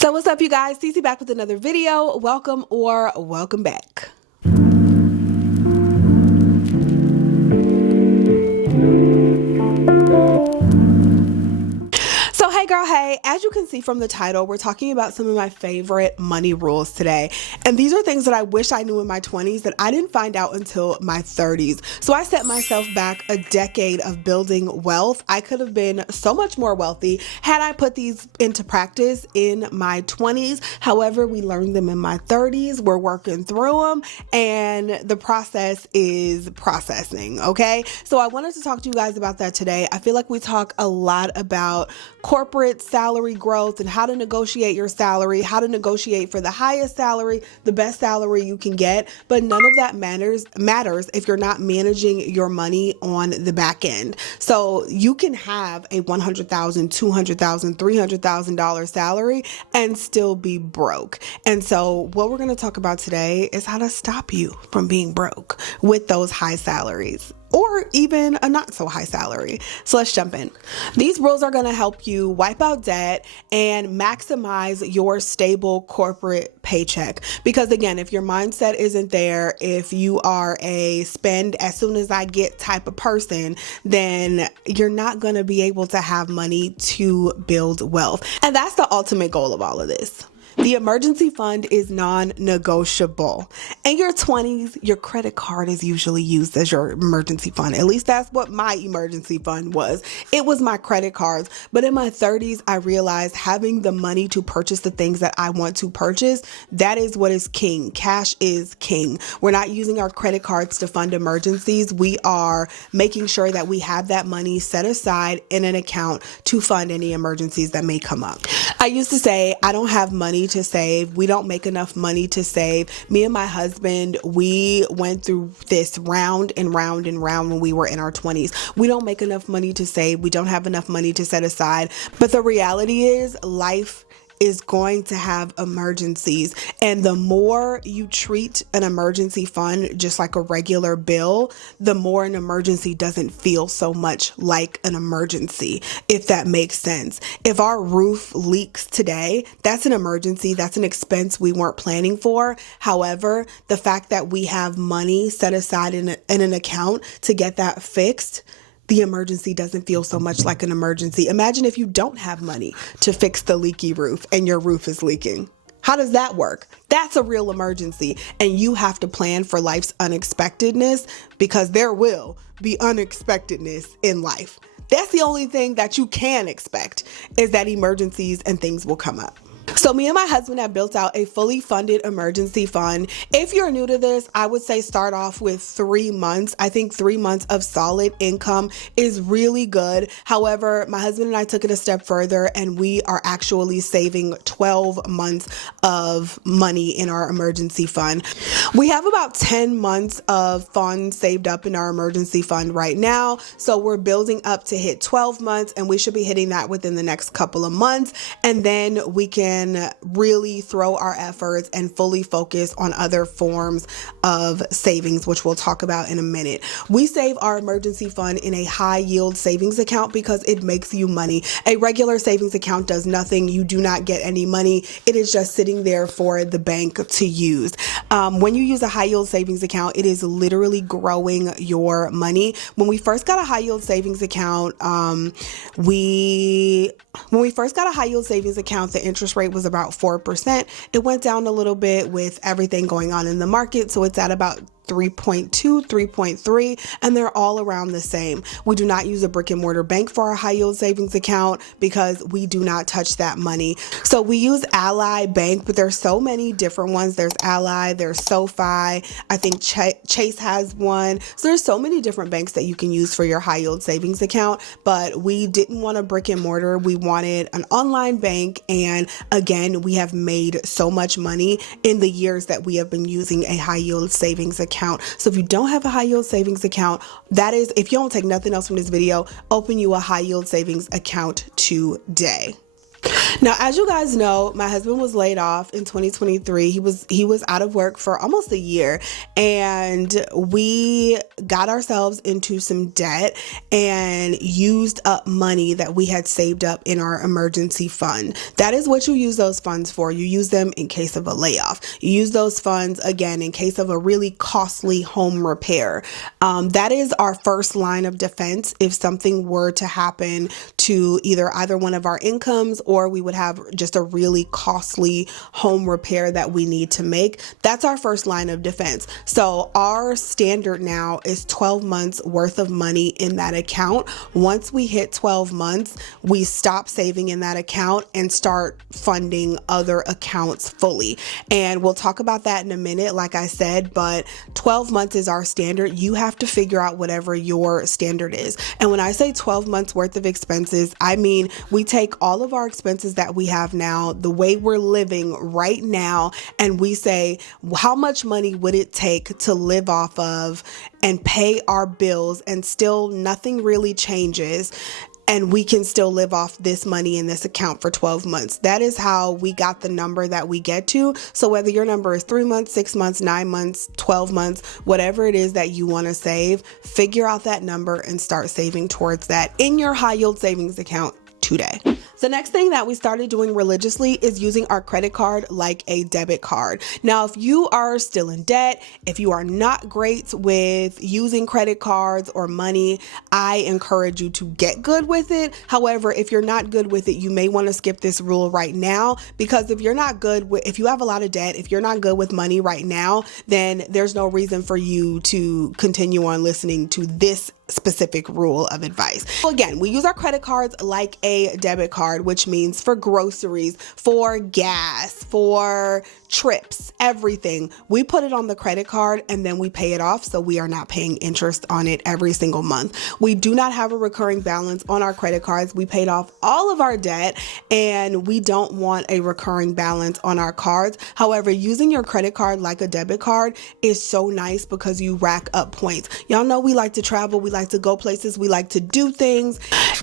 So what's up, you guys? Cece back with another video. Welcome or welcome back. So hey girl, hey, as you can see from the title, we're talking about some of my favorite money rules today. And these are things that I wish I knew in my 20s that I didn't find out until my 30s. So I set myself back a decade of building wealth. I could have been so much more wealthy had I put these into practice in my 20s. However, we learned them in my 30s. We're working through them and the process is processing, okay? So I wanted to talk to you guys about that today. I feel like we talk a lot about corporate salary growth and how to negotiate your salary, how to negotiate for the highest salary, the best salary you can get. But none of that matters if you're not managing your money on the back end. So you can have a $100,000, $200,000, $300,000 salary and still be broke. And so what we're going to talk about today is how to stop you from being broke with those high salaries, or even a not so high salary. So let's jump in. These rules are gonna help you wipe out debt and maximize your stable corporate paycheck. Because again, if your mindset isn't there, if you are a spend as soon as I get type of person, then you're not gonna be able to have money to build wealth. And that's the ultimate goal of all of this. The emergency fund is non-negotiable. In your 20s, your credit card is usually used as your emergency fund. At least that's what my emergency fund was. It was my credit cards. But in my 30s, I realized having the money to purchase the things that I want to purchase, that is what is king. Cash is king. We're not using our credit cards to fund emergencies. We are making sure that we have that money set aside in an account to fund any emergencies that may come up. I used to say, I don't have money to save. We don't make enough money to save. Me and my husband, we went through this round and round and round when we were in our 20s. We don't make enough money to save. We don't have enough money to set aside. But the reality is life is going to have emergencies. And the more you treat an emergency fund just like a regular bill, the more an emergency doesn't feel so much like an emergency, if that makes sense. If our roof leaks today, that's an emergency. That's an expense we weren't planning for. However, the fact that we have money set aside in an account to get that fixed, the emergency doesn't feel so much like an emergency. Imagine if you don't have money to fix the leaky roof and your roof is leaking. How does that work? That's a real emergency. And you have to plan for life's unexpectedness, because there will be unexpectedness in life. That's the only thing that you can expect, is that emergencies and things will come up. So me and my husband have built out a fully funded emergency fund. If you're new to this, I would say start off with 3 months. I think 3 months of solid income is really good. However, my husband and I took it a step further and we are actually saving 12 months of money in our emergency fund. We have about 10 months of funds saved up in our emergency fund right now. So we're building up to hit 12 months and we should be hitting that within the next couple of months. And then we can really throw our efforts and fully focus on other forms of savings, which we'll talk about in a minute. We save our emergency fund in a high yield savings account because it makes you money. A regular savings account does nothing. You do not get any money. It is just sitting there for the bank to use. When you use a high yield savings account, it is literally growing your money. When we first got a high yield savings account, the interest rate was about 4%. It went down a little bit with everything going on in the market. So it's at about 3.2, 3.3, and they're all around the same. We do not use a brick and mortar bank for our high yield savings account because we do not touch that money. So we use Ally Bank, but there's so many different ones. There's Ally, there's SoFi, I think Chase has one. So there's so many different banks that you can use for your high yield savings account, but we didn't want a brick and mortar. We wanted an online bank. And again, we have made so much money in the years that we have been using a high yield savings account. So if you don't have a high yield savings account, that is, if you don't take nothing else from this video, open you a high yield savings account today. Now, as you guys know, my husband was laid off in 2023. He was out of work for almost a year, and we got ourselves into some debt and used up money that we had saved up in our emergency fund. That is what you use those funds for. You use them in case of a layoff. You use those funds again in case of a really costly home repair. That is our first line of defense if something were to happen to either one of our incomes, or we would have just a really costly home repair that we need to make. That's our first line of defense. So our standard now is 12 months worth of money in that account. Once we hit 12 months, we stop saving in that account and start funding other accounts fully. And we'll talk about that in a minute, like I said, but 12 months is our standard. You have to figure out whatever your standard is. And when I say 12 months worth of expenses, I mean, we take all of our expenses that we have now, the way we're living right now, and we say, how much money would it take to live off of and pay our bills, and still nothing really changes, and we can still live off this money in this account for 12 months. That is how we got the number that we get to. So whether your number is 3 months, 6 months, 9 months, 12 months, whatever it is that you want to save, figure out that number and start saving towards that in your high yield savings account today. The next thing that we started doing religiously is using our credit card like a debit card. Now, if you are still in debt, if you are not great with using credit cards or money, I encourage you to get good with it. However, if you're not good with it, you may want to skip this rule right now, because if you have a lot of debt, if you're not good with money right now, then there's no reason for you to continue on listening to this specific rule of advice. So again, we use our credit cards like a debit card, which means for groceries, for gas, for trips, everything. We put it on the credit card and then we pay it off, so we are not paying interest on it every single month. We do not have a recurring balance on our credit cards. We paid off all of our debt and we don't want a recurring balance on our cards. However, using your credit card like a debit card is so nice because you rack up points. Y'all know we like to travel, we like to go places, we like to do things.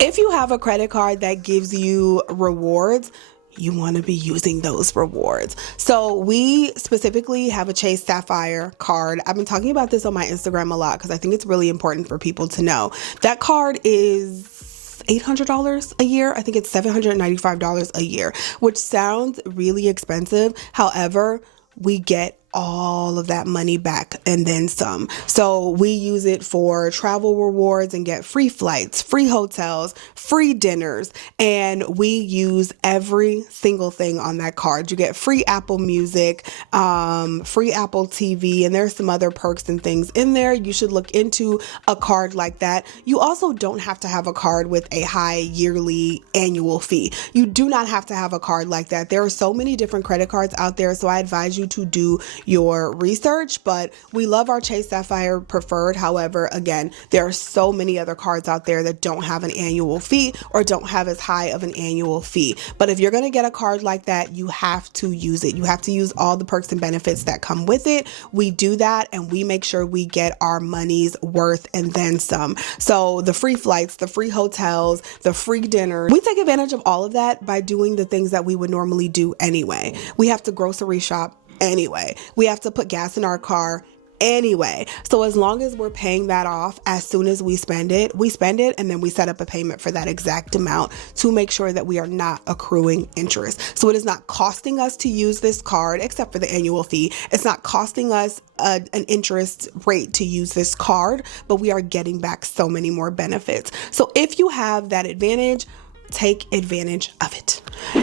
If you have a credit card that gives you rewards, you want to be using those rewards. So we specifically have a Chase Sapphire card. I've been talking about this on my Instagram a lot because I think it's really important for people to know. That card is $800 a year. I think it's $795 a year, which sounds really expensive. However, we get all of that money back and then some. So we use it for travel rewards and get free flights, free hotels, free dinners, and we use every single thing on that card. You get free Apple Music, free Apple TV, and there's some other perks and things in there. You should look into a card like that. You also don't have to have a card with a high yearly annual fee. You do not have to have a card like that. There are so many different credit cards out there, so I advise you to do your research, but we love our Chase Sapphire Preferred. However, again, there are so many other cards out there that don't have an annual fee or don't have as high of an annual fee. But if you're going to get a card like that, you have to use it. You have to use all the perks and benefits that come with it. We do that and we make sure we get our money's worth and then some. So the free flights, the free hotels, the free dinner, we take advantage of all of that by doing the things that we would normally do anyway. We have to grocery shop anyway. We have to put gas in our car anyway. So as long as we're paying that off as soon as we spend it, and then we set up a payment for that exact amount to make sure that we are not accruing interest. So it is not costing us to use this card, except for the annual fee. It's not costing us an interest rate to use this card, but we are getting back so many more benefits. So if you have that advantage, take advantage of it.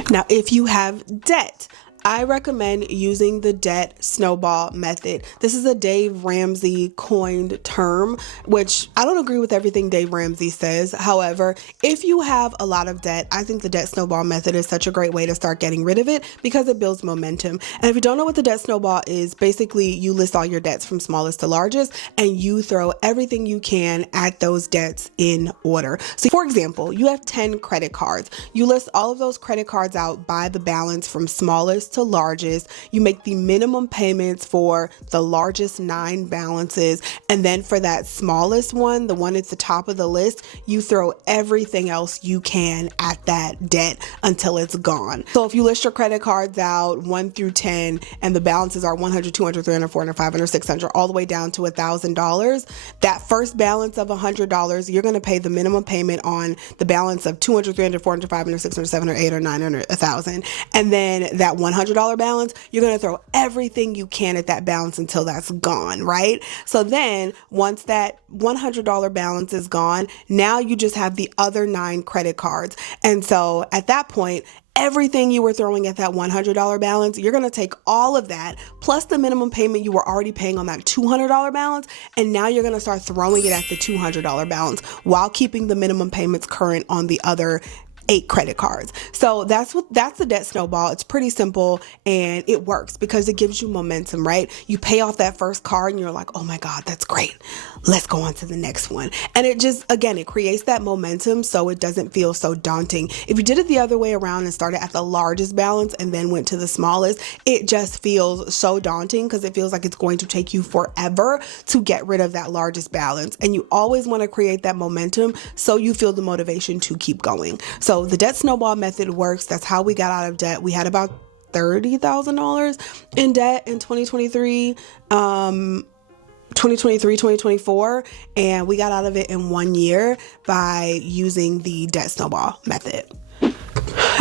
Now, if you have debt, I recommend using the debt snowball method. This is a Dave Ramsey coined term, which I don't agree with everything Dave Ramsey says. However, if you have a lot of debt, I think the debt snowball method is such a great way to start getting rid of it because it builds momentum. And if you don't know what the debt snowball is, basically you list all your debts from smallest to largest and you throw everything you can at those debts in order. So for example, you have 10 credit cards. You list all of those credit cards out by the balance from smallest smallest to largest. You make the minimum payments for the largest 9 balances. And then for that smallest one, the one at the top of the list, you throw everything else you can at that debt until it's gone. So if you list your credit cards out 1 through 10 and the balances are 100, 200, 300, 400, 500, 600, all the way down to $1,000, that first balance of $100, you're going to pay the minimum payment on the balance of 200, 300, 400, 500, 600, 700, 800, 900, 1,000. And then that $100 balance, you're going to throw everything you can at that balance until that's gone, right? So then once that $100 balance is gone, now you just have the other 9 credit cards. And so at that point, everything you were throwing at that $100 balance, you're going to take all of that plus the minimum payment you were already paying on that $200 balance, and now you're going to start throwing it at the $200 balance while keeping the minimum payments current on the other 8 credit cards. So that's the debt snowball. It's pretty simple and it works because it gives you momentum, right? You pay off that first card and you're like, oh my God, that's great. Let's go on to the next one. And it just, again, it creates that momentum so it doesn't feel so daunting. If you did it the other way around and started at the largest balance and then went to the smallest, it just feels so daunting because it feels like it's going to take you forever to get rid of that largest balance. And you always want to create that momentum so you feel the motivation to keep going. So the debt snowball method works. That's how we got out of debt. We had about $30,000 in debt in 2024, and we got out of it in 1 year by using the debt snowball method.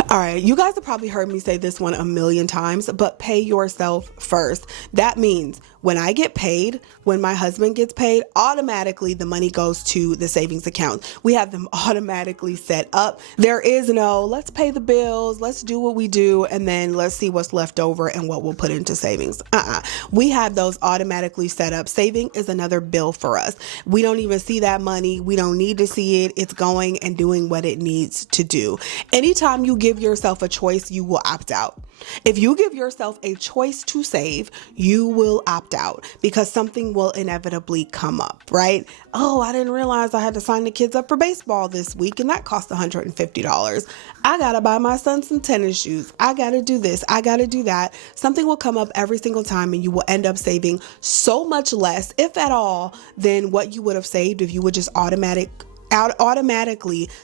All right, you guys have probably heard me say this one a million times, but pay yourself first. That means when I get paid, when my husband gets paid, automatically the money goes to the savings account. We have them automatically set up. There is no, let's pay the bills, let's do what we do, and then let's see what's left over and what we'll put into savings. We have those automatically set up. Saving is another bill for us. We don't even see that money. We don't need to see it. It's going and doing what it needs to do. Anytime you give yourself a choice, you will opt out. If you give yourself a choice to save, you will opt out because something will inevitably come up, right? Oh, I didn't realize I had to sign the kids up for baseball this week and that cost $150. I got to buy my son some tennis shoes. I got to do this. I got to do that. Something will come up every single time and you will end up saving so much less, if at all, than what you would have saved if you would just automatically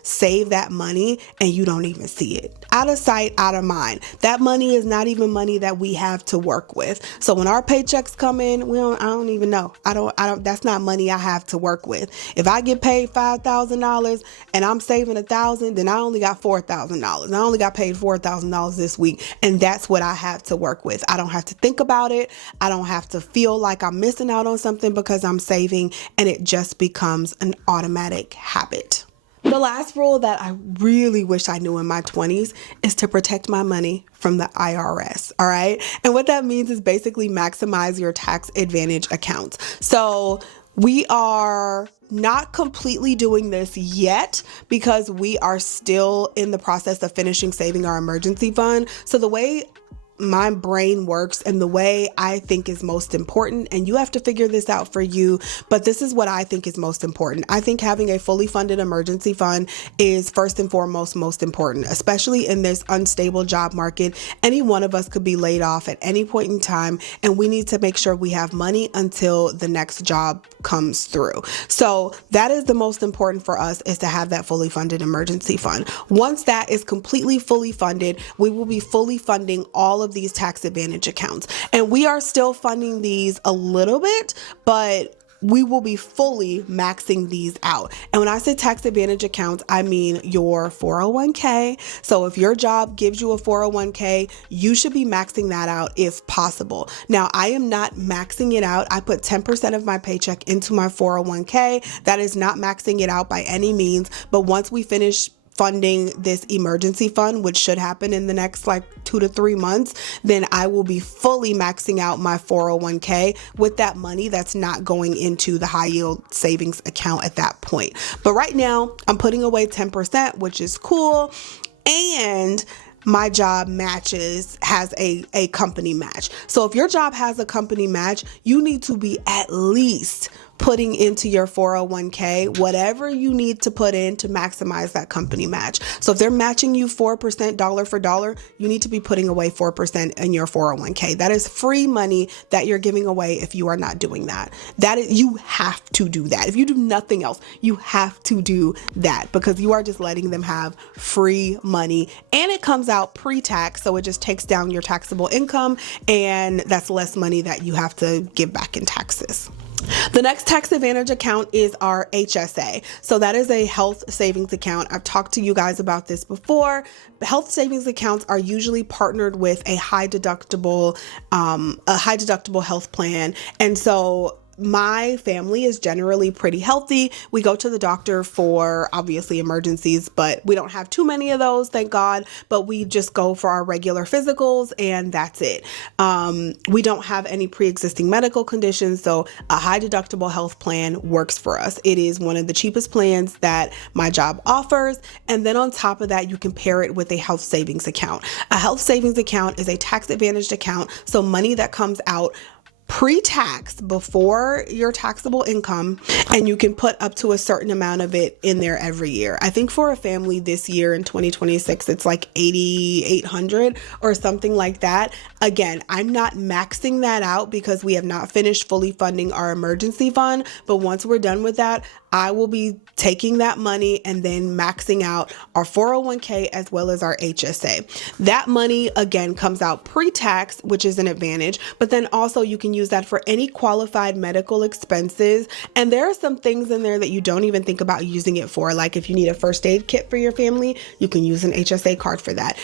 save that money and you don't even see it. Out of sight, out of mind. That money is not even money that we have to work with. So when our paychecks come in, I don't even know. That's not money I have to work with. If I get paid $5,000 and I'm saving $1,000, then I only got $4,000. I only got paid $4,000 this week. And that's what I have to work with. I don't have to think about it. I don't have to feel like I'm missing out on something because I'm saving, and it just becomes an automatic habit. The last rule that I really wish I knew in my 20s is to protect my money from the IRS. All right. And what that means is basically maximize your tax advantage accounts. So we are not completely doing this yet because we are still in the process of finishing saving our emergency fund. So the way my brain works and the way I think is most important, and you have to figure this out for you, but this is what I think is most important. I think having a fully funded emergency fund is first and foremost most important, especially in this unstable job market. Any one of us could be laid off at any point in time, and we need to make sure we have money until the next job comes through. So that is the most important for us, is to have that fully funded emergency fund. Once that is completely fully funded, we will be fully funding all of these tax advantage accounts. And we are still funding these a little bit, but we will be fully maxing these out. And when I say tax advantage accounts, I mean your 401k. So if your job gives you a 401k, you should be maxing that out if possible. Now, I am not maxing it out. I put 10% of my paycheck into my 401k. That is not maxing it out by any means. But once we finish funding this emergency fund, which should happen in the next 2 to 3 months, then I will be fully maxing out my 401k with that money that's not going into the high yield savings account at that point. But right now I'm putting away 10%, which is cool. And my job has a company match. So if your job has a company match, you need to be at least putting into your 401k whatever you need to put in to maximize that company match. So if they're matching you 4% dollar for dollar, you need to be putting away 4% in your 401k. That is free money that you're giving away if you are not doing that. You have to do that. If you do nothing else, you have to do that, because you are just letting them have free money, and it comes out pre-tax. So it just takes down your taxable income, and that's less money that you have to give back in taxes. The next tax advantage account is our HSA. So that is a health savings account. I've talked to you guys about this before. Health savings accounts are usually partnered with a high deductible health plan. And so my family is generally pretty healthy. We go to the doctor for obviously emergencies, but we don't have too many of those, thank God. But we just go for our regular physicals, and that's it. We don't have any pre-existing medical conditions, so a high deductible health plan works for us. It is one of the cheapest plans that my job offers. And then on top of that, you can pair it with a health savings account. A health savings account is a tax advantaged account, so money that comes out pre-tax before your taxable income, and you can put up to a certain amount of it in there every year. I think for a family this year in 2026, it's like $8,800 or something like that. Again, I'm not maxing that out because we have not finished fully funding our emergency fund, but once we're done with that, I will be taking that money and then maxing out our 401k as well as our HSA. That money, again, comes out pre-tax, which is an advantage, but then also you can use that for any qualified medical expenses. And there are some things in there that you don't even think about using it for. Like if you need a first aid kit for your family, you can use an HSA card for that.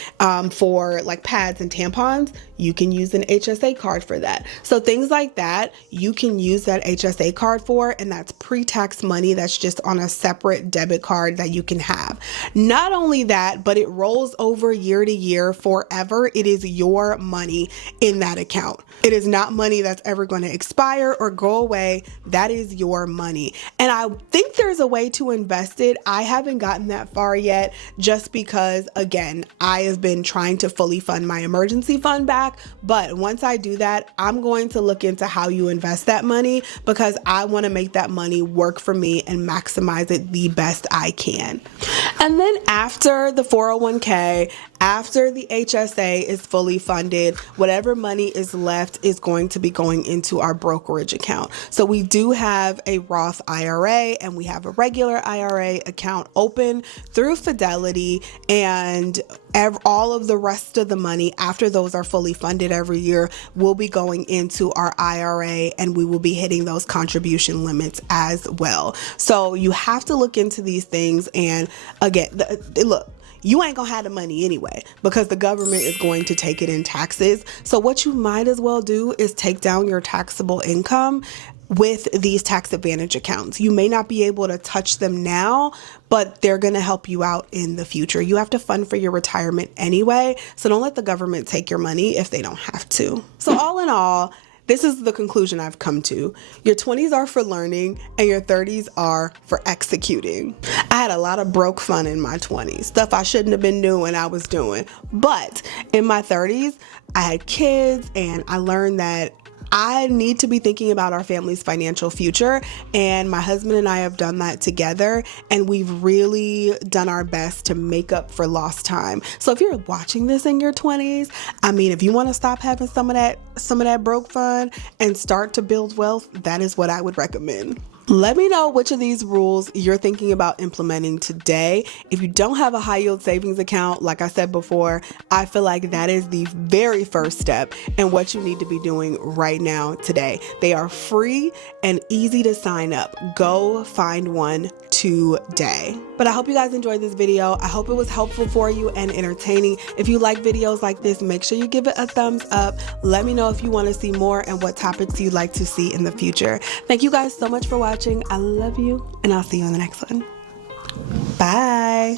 For like pads and tampons, you can use an HSA card for that. So things like that, you can use that HSA card for, and that's pre-tax money that's just on a separate debit card that you can have. Not only that, but it rolls over year to year forever. It is your money in that account. It is not money that's ever going to expire or go away. That is your money. And I think there's a way to invest it. I haven't gotten that far yet, just because, again, I have been trying to fully fund my emergency fund back. But once I do that, I'm going to look into how you invest that money, because I want to make that money work for me and maximize it the best I can. And then after the 401k, after the HSA is fully funded, whatever money is left is going to be going into our brokerage account. So we do have a Roth IRA and we have a regular IRA account open through Fidelity, and all of the rest of the money after those are fully funded every year will be going into our IRA, and we will be hitting those contribution limits as well. So you have to look into these things. And again, look, you ain't gonna have the money anyway, because the government is going to take it in taxes. So what you might as well do is take down your taxable income with these tax advantage accounts. You may not be able to touch them now, but they're going to help you out in the future. You have to fund for your retirement anyway, so don't let the government take your money if they don't have to. So all in all, this is the conclusion I've come to. Your 20s are for learning and your 30s are for executing. I had a lot of broke fun in my 20s, stuff I shouldn't have been doing, I was doing. But in my 30s, I had kids, and I learned that I need to be thinking about our family's financial future, and my husband and I have done that together, and we've really done our best to make up for lost time. So if you're watching this in your 20s, I mean, if you want to stop having some of that broke fun and start to build wealth, that is what I would recommend. Let me know which of these rules you're thinking about implementing today. If you don't have a high yield savings account, like I said before, I feel like that is the very first step and what you need to be doing right now today. They are free and easy to sign up. Go find one today. But I hope you guys enjoyed this video. I hope it was helpful for you and entertaining. If you like videos like this, make sure you give it a thumbs up. Let me know if you want to see more and what topics you'd like to see in the future. Thank you guys so much for watching. I love you, and I'll see you in the next one. Bye.